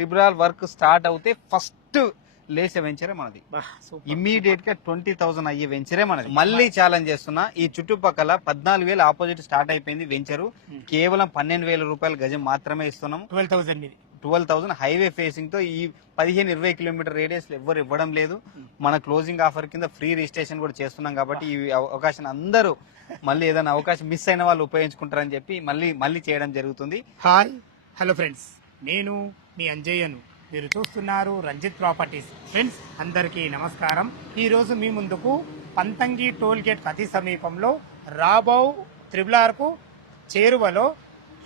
Tribunal work start అవుతే first లేసే వెంచరే మనది. ఇమ్మీడియట్ గా 20,000 అయ్యే వెంచరే మనది. మళ్ళీ ఛాలెంజ్ చేస్తున్నా, ఈ చుట్టుపక్కల 14,000 ఆపోజిట్ స్టార్ట్ అయిపోయింది వెంచరు. కేవలం 12,000 రూపాయల గజం మాత్రమే ఇస్తున్నాం. 12,000 హైవే ఫేసింగ్ తో ఈ 15-20 కిలోమీటర్ రేడియస్ ఎవ్వరు ఇవ్వడం లేదు. మన క్లోజింగ్ ఆఫర్ కింద ఫ్రీ రిజిస్ట్రేషన్ కూడా చేస్తున్నాం కాబట్టి ఈ అవకాశాన్ని అందరూ మళ్ళీ ఏదైనా అవకాశం మిస్ అయిన వాళ్ళు ఉపయోగించుకుంటారని చెప్పి మళ్ళీ చేయడం జరుగుతుంది. హాయ్ హలో ఫ్రెండ్స్, నేను మీ అంజయ్యను. మీరు చూస్తున్నారు రంజిత్ ప్రాపర్టీస్. ఫ్రెండ్స్ అందరికీ నమస్కారం. ఈరోజు మీ ముందుకు పంతంగి టోల్ గేట్ అతి సమీపంలో రాబౌ త్రిబులార్కు చేరువలో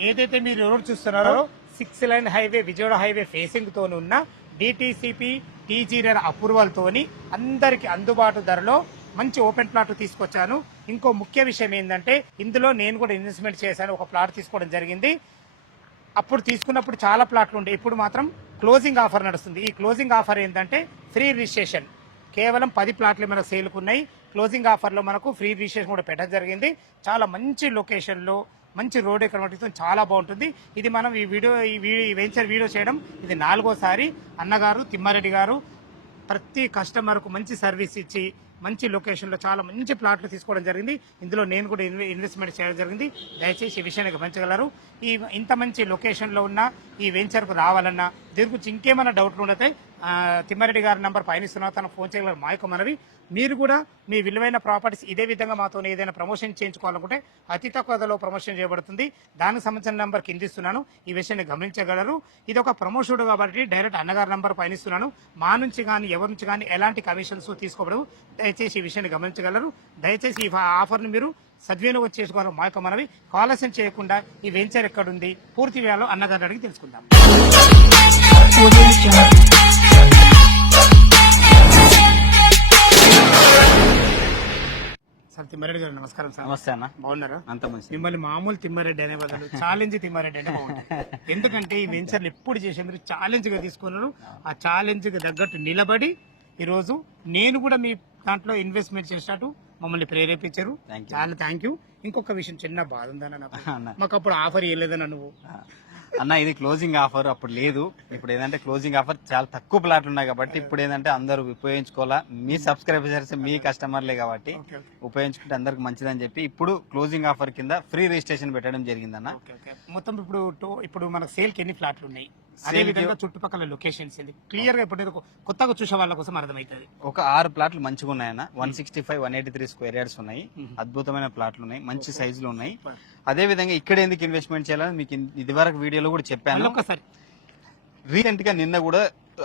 ఏదైతే మీరు రోడ్ చూస్తున్నారో 6 line highway Vijayawada highway facing తోని ఉన్న డిటిసిపి టీజీఆర్ అప్రూవల్ తోని అందరికి అందుబాటు ధరలో మంచి ఓపెన్ ప్లాట్ తీసుకొచ్చాను. ఇంకో ముఖ్య విషయం ఏంటంటే ఇందులో నేను కూడా ఇన్వెస్ట్మెంట్ చేశాను. ఒక ప్లాట్ తీసుకోవడం జరిగింది. అప్పుడు తీసుకున్నప్పుడు చాలా ప్లాట్లు ఉండే, ఇప్పుడు మాత్రం క్లోజింగ్ ఆఫర్ నడుస్తుంది. ఈ క్లోజింగ్ ఆఫర్ ఏంటంటే ఫ్రీ రిజిస్ట్రేషన్. కేవలం 10 ప్లాట్లు మనకు సేల్కు ఉన్నాయి. క్లోజింగ్ ఆఫర్లో మనకు ఫ్రీ రిజిస్ట్రేషన్ కూడా పెట్టడం జరిగింది. చాలా మంచి లొకేషన్లో మంచి రోడ్ ఎకనమిక్తో చాలా బాగుంటుంది. ఇది మనం ఈ వెంచర్ వీడియో చేయడం ఇది 4వ సారి. అన్నగారు తిమ్మారెడ్డి గారు ప్రతి కస్టమర్కు మంచి సర్వీస్ ఇచ్చి మంచి లొకేషన్లో చాలా మంచి ప్లాట్లు తీసుకోవడం జరిగింది. ఇందులో నేను కూడా ఇన్వెస్ట్మెంట్ చేయడం జరిగింది. దయచేసి ఈ విషయాన్ని గమనించగలరు. ఇంత మంచి లొకేషన్లో ఉన్న ఈ వెంచర్కు రావాలన్నా దీని గురించి ఇంకేమైనా డౌట్లు ఉండతాయి, తిమ్మారెడ్డి గారి నంబర్ పైన ఇస్తున్నా, తన ఫోన్ చేయగలరు. మా యొక్క మనవి, మీరు కూడా మీ విలువైన ప్రాపర్టీస్ ఇదే విధంగా మాతో ఏదైనా ప్రమోషన్ చేయించుకోవాలనుకుంటే అతి తక్కువ ధరలో ప్రమోషన్ చేయబడుతుంది. దానికి సంబంధించిన నంబర్ కింద ఇస్తున్నాను, ఈ విషయాన్ని గమనించగలరు. ఇది ఒక ప్రమోషన్ కాబట్టి డైరెక్ట్ అన్నగారి నంబర్ పైన ఇస్తున్నాను. మా నుంచి కానీ ఎవరి నుంచి కానీ ఎలాంటి కమిషన్స్ తీసుకోబడవు. దయచేసి ఈ విషయాన్ని గమనించగలరు. దయచేసి ఈ ఆఫర్ని మీరు సద్వినియోగం చేసుకోవాలి. మా యొక్క మనవి, ఆలస్యం చేయకుండా ఈ వెంచర్ ఎక్కడుంది పూర్తి వివరాలు అన్నగారిని అడిగి తెలుసుకుందాం. సార్ తిమ్మారెడ్డి గారు నమస్కారం సార్. నమస్తే అన్న, బాగున్నారా? అంత మంచి. మిమ్మల్ని మామూలు తిమ్మారెడ్డి అనే బదులు ఛాలెంజ్ తిమ్మారెడ్డి అంటే బాగుంటుంది. ఎందుకంటే ఈ వెంచర్లు ఎప్పుడు చేసే మీరు ఛాలెంజ్ గా తీసుకున్నారు. ఆ ఛాలెంజ్ కి తగ్గట్టు నిలబడి ఈరోజు నేను కూడా మీ దాంట్లో ఇన్వెస్ట్మెంట్ చేసినట్టు మమ్మల్ని ప్రేరేపించారు. చాలా థ్యాంక్ యూ. ఇంకొక విషయం, చిన్న బాధ ఉందన్న నాకు. మాకు అప్పుడు ఆఫర్ ఇవ్వలేదన్న నువ్వు. అన్న ఇది క్లోజింగ్ ఆఫర్ అప్పుడు లేదు. ఇప్పుడు ఏంటంటే క్లోజింగ్ ఆఫర్ చాలా తక్కువ ప్లాట్లు ఉన్నాయి కాబట్టి ఇప్పుడు ఏంటంటే అందరూ ఉపయోగించుకోవాలా. మీ సబ్స్క్రైబర్స్ మీ కస్టమర్లే కాబట్టి ఉపయోగించుకుంటే అందరికి మంచిదని చెప్పి ఇప్పుడు క్లోజింగ్ ఆఫర్ కింద ఫ్రీ రిజిస్ట్రేషన్ పెట్టడం జరిగిందన్న. మొత్తం ఇప్పుడు మనకు సేల్ కి ఎన్ని ఫ్లాట్లు ఉన్నాయి, అదే విధంగా చుట్టుపక్కల లొకేషన్స్ క్లియర్ గా ఇప్పుడు కొత్తగా చూసే వాళ్ళ కోసం అర్థమవుతుంది. ఒక 6 ప్లాట్లు మంచిగా ఉన్నాయన్న. 165, 183 స్క్వేర్ యార్డ్స్ ఉన్నాయి. అద్భుతమైన ప్లాట్లు ఉన్నాయి, మంచి సైజులు ఉన్నాయి. అదే విధంగా ఇక్కడ ఎందుకు ఇన్వెస్ట్మెంట్ చేయాలని మీకు ఇదివరకు వీడియోలో కూడా చెప్పాను. ఒకసారి రీసెంట్ గా నిన్న కూడా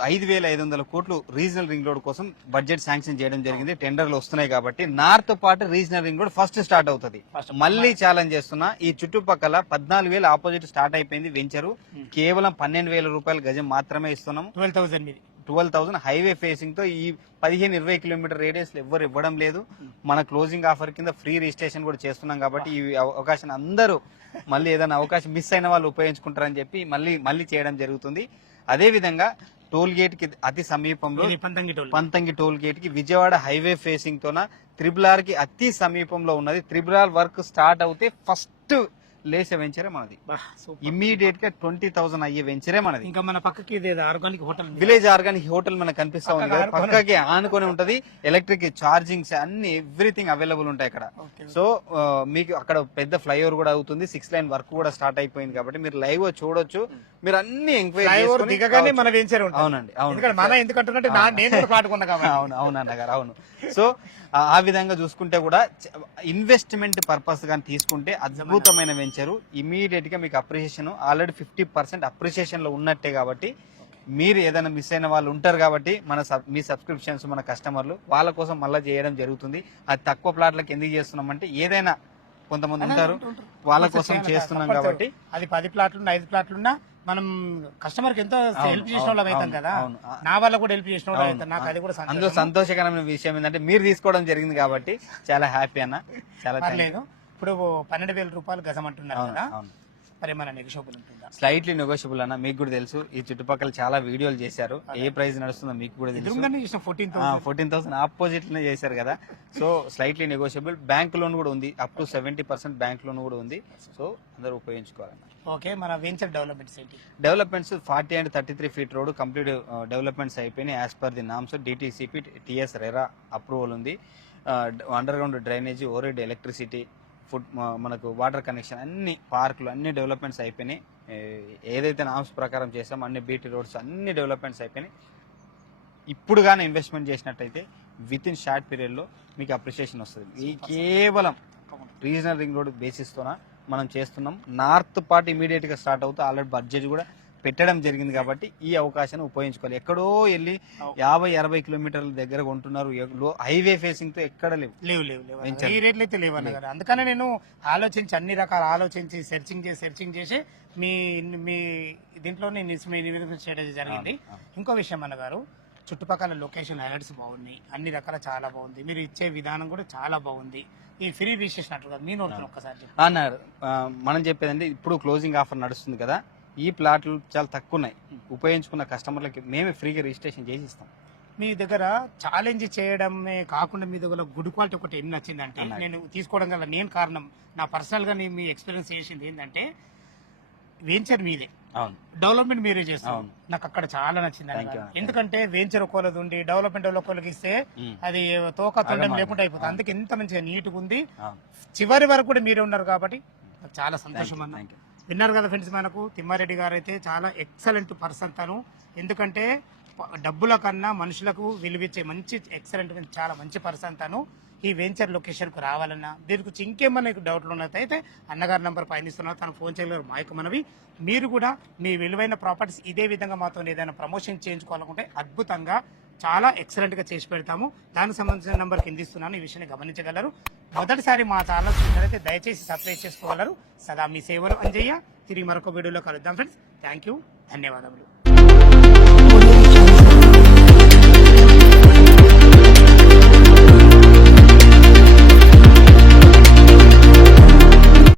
5,500 కోట్లు రీజనల్ రింగ్ రోడ్ కోసం బడ్జెట్ శాంక్షన్ చేయడం జరిగింది. టెండర్లు వస్తున్నాయి కాబట్టి north part regional ring road first start అవుతుంది. మళ్ళీ ఛాలెంజ్ చేస్తున్నా, ఈ చుట్టుపక్కల 14,000 ఆపోజిట్ స్టార్ట్ అయిపోయింది వెంచరు. కేవలం 12,000 రూపాయల గజం మాత్రమే ఇస్తున్నాం. 12,000 హైవే ఫేసింగ్ తో ఈ 15-20 కిలోమీటర్ రేడియస్ ఎవ్వరు ఇవ్వడం లేదు. మన క్లోజింగ్ ఆఫర్ కింద ఫ్రీ రిజిస్ట్రేషన్ కూడా చేస్తున్నాం కాబట్టి ఈ అవకాశాన్ని అందరూ మళ్ళీ ఏదైనా అవకాశం మిస్ అయిన వాళ్ళు ఉపయోగించుకుంటారని చెప్పి మళ్ళీ చేయడం జరుగుతుంది. అదే విధంగా టోల్ గేట్ కి అతి సమీపంలో పంతంగి టోల్ గేట్ కి విజయవాడ హైవే ఫేసింగ్ తోన త్రిబులార్ కి అతి సమీపంలో ఉన్నది. ట్రిబ్యునల్ వర్క్ స్టార్ట్ అవుతే ఫస్ట్ లేసే వెంచరే మనది. ఇమ్మీడియట్ గా 20,000 అయ్యే వెంచరే మనది. ఇంకా మన పక్కకి organic hotel, village organic hotel మనకు కనిపిస్తా ఉంది కదా, పక్కకి ఆనుకొని ఉంటది. ఎలక్ట్రిక్ ఛార్జింగ్స్ అన్ని ఎవ్రీథింగ్ అవైలబుల్ ఉంటాయి అక్కడ. సో మీకు అక్కడ పెద్ద ఫ్లైఓవర్ కూడా అవుతుంది. 6 లైన్ వర్క్ కూడా స్టార్ట్ అయిపోయింది కాబట్టి మీరు లైవ్ చూడొచ్చు. మీరు అన్ని ఎంక్వైరీ దిగగానే మన వెంచర్. అవునండి, అవునన్నగారు, అవును. సో ఆ విధంగా చూసుకుంటే కూడా ఇన్వెస్ట్మెంట్ పర్పస్ గా తీసుకుంటే అద్భుతమైన వెంచరు. ఇమీడియట్ గా మీకు అప్రిషియేషన్ ఆల్రెడీ 50% అప్రిషియేషన్ లో ఉన్నట్టే కాబట్టి మీరు ఏదైనా మిస్ అయిన వాళ్ళు ఉంటారు కాబట్టి మీ సబ్స్క్రిప్షన్స్ మన కస్టమర్లు వాళ్ళ కోసం మళ్ళీ చేయడం జరుగుతుంది. అది తక్కువ ప్లాట్లకు ఎందుకు చేస్తున్నామంటే ఏదైనా కొంతమంది ఉంటారు వాళ్ళ కోసం చేస్తున్నాం కాబట్టి. అది 10 ప్లాట్లున్నా 5 ప్లాట్లున్నా మనం కస్టమర్ కి ఎంతో హెల్ప్ చేసిన వాళ్ళు అవుతాం కదా. నా వల్ల కూడా హెల్ప్ చేసిన వాళ్ళు అవుతాం. నాకు అది కూడా అందులో సంతోషకరమైన విషయం ఏంటంటే మీరు తీసుకోవడం జరిగింది కాబట్టి చాలా హ్యాపీ అన్న. చాలా లేదు. ఇప్పుడు 12,000 రూపాయలు గజం అంటున్నారు కదా. మరి ఏమైనా నెగోషియబుల్ ఉంటుందా? స్లైట్లీ నెగోషియబుల్ అన్న, మీకు కూడా తెలుసు. ఈ చుట్టుపక్కల చాలా వీడియోలు చేశారు, ఏ ప్రైస్ నడుస్తుందో మీకు కూడా తెలుసు. ఎదురుగానే చేసిన 14,000 ఆపోజిట్ లోనే చేశారు కదా. So slightly negotiable. Bank loan కూడా ఉంది, అప్ టు 70% బ్యాంక్ లోన్ కూడా ఉంది. సో అందరూ ఉపయోగించుకోవాలన్న. ఓకే, మన వెంచర్ డెవలప్మెంట్స్ ఏంటి? Developments 40 and 33 feet road complete developments అయిపోయినాయి as per the norms. DTCP TS RERA approval ఉంది. Underground drainage, overhead electricity, food, మనకు వాటర్ కనెక్షన్, అన్ని పార్కులు అన్ని డెవలప్మెంట్స్ అయిపోయినాయి. ఏదైతే నామ్స్ ప్రకారం చేసామో అన్ని బీటీ రోడ్స్ అన్ని డెవలప్మెంట్స్ అయిపోయినాయి. ఇప్పుడు కానీ ఇన్వెస్ట్మెంట్ చేసినట్టయితే విత్ ఇన్ షార్ట్ పీరియడ్లో మీకు అప్రిషియేషన్ వస్తుంది. ఈ కేవలం రీజనల్ రింగ్ రోడ్ బేసిస్తోన మనం చేస్తున్నాం. నార్త్ పార్ట్ ఇమీడియట్ గా స్టార్ట్ అవుతూ ఆల్రెడీ బడ్జెట్ కూడా పెట్టడం జరిగింది కాబట్టి ఈ అవకాశాన్ని ఉపయోగించుకోవాలి. ఎక్కడో వెళ్ళి 50-60 కిలోమీటర్ల దగ్గర కొంటున్నారు, హైవే ఫేసింగ్ తో ఎక్కడ లేవు. ఈ రేట్లు అయితే లేవు అన్న గారు. అందుకనే నేను ఆలోచించి అన్ని రకాల ఆలోచించి సెర్చింగ్ చేసి మీ మీ దీంట్లోనే ఇన్వెస్ట్మెంట్ చేయడం జరిగింది. ఇంకో విషయం అన్న గారు, చుట్టుపక్కల లొకేషన్ హైలైట్స్ బాగున్నాయి, అన్ని రకాల చాలా బాగుంది, మీరు ఇచ్చే విధానం కూడా చాలా బాగుంది. ఈ ఫ్రీ రిజిస్ట్రేషన్ అంటారు కదా, మీ నోట్స్ ఒక్కసారి అన్నారు. మనం చెప్పేదండి, ఇప్పుడు క్లోజింగ్ ఆఫర్ నడుస్తుంది కదా, ఈ ప్లాట్లు చాలా తక్కువ ఉన్నాయి. ఉపయోగించుకున్న కస్టమర్లకి మేమే ఫ్రీగా రిజిస్ట్రేషన్ చేసి ఇస్తాం. మీ దగ్గర ఛాలెంజ్ చేయడమే కాకుండా మీ దగ్గర గుడ్ క్వాలిటీ ఒకటి ఏం నచ్చిందంటే, నేను తీసుకోవడం గల నేను కారణం, నా పర్సనల్ గా నేను మీ ఎక్స్పీరియన్స్ చేసింది ఏంటంటే, వెంచర్ మీదే, డెవలప్మెంట్ మీరే చేస్తాం. నాకు అక్కడ చాలా నచ్చింది. ఎందుకంటే వెంచర్ ఒకళ్ళది ఉండి డెవలప్మెంట్ ఒకళ్ళకి ఇస్తే అది తోక తొండం లేకుండా అయిపోతుంది. అందుకే ఎంత మంచిగా నీట్గా ఉంది. చివరి వరకు కూడా మీరే ఉన్నారు కాబట్టి నాకు చాలా సంతోషం అన్న. విన్నారు కదా ఫ్రెండ్స్, మనకు తిమ్మారెడ్డి గారు అయితే చాలా ఎక్సలెంట్ పర్సన్ తను. ఎందుకంటే డబ్బుల కన్నా మనుషులకు విలువిచ్చే మంచి ఎక్సలెంట్ చాలా మంచి పర్సన్ తను. ఈ వెంచర్ లొకేషన్ కు రావాలన్నా, దీని గురించి ఇంకేమన్నా డౌట్లు ఉన్నట్టయితే అన్నగారి నంబర్ పైన ఇస్తున్నారు, తను ఫోన్ చేయగలరు. మాకు మనవి, మీరు కూడా మీ విలువైన ప్రాపర్టీస్ ఇదే విధంగా మాతో ఏదైనా ప్రమోషన్ చేయించుకోవాలనుకుంటే అద్భుతంగా చాలా ఎక్సలెంట్ గా చేసి పెడతాము. దానికి సంబంధించిన నంబర్ కింద ఇస్తున్నాను, ఈ విషయాన్ని గమనించగలరు. మొదటిసారి మా ఛానల్ చూసినట్లయితే దయచేసి సబ్స్క్రైబ్ చేసుకోగలరు. సదా మీ సేవలు అంజయ్య. తిరిగి మరొక వీడియోలో కలుద్దాం ఫ్రెండ్స్. థ్యాంక్ యూ, ధన్యవాదములు.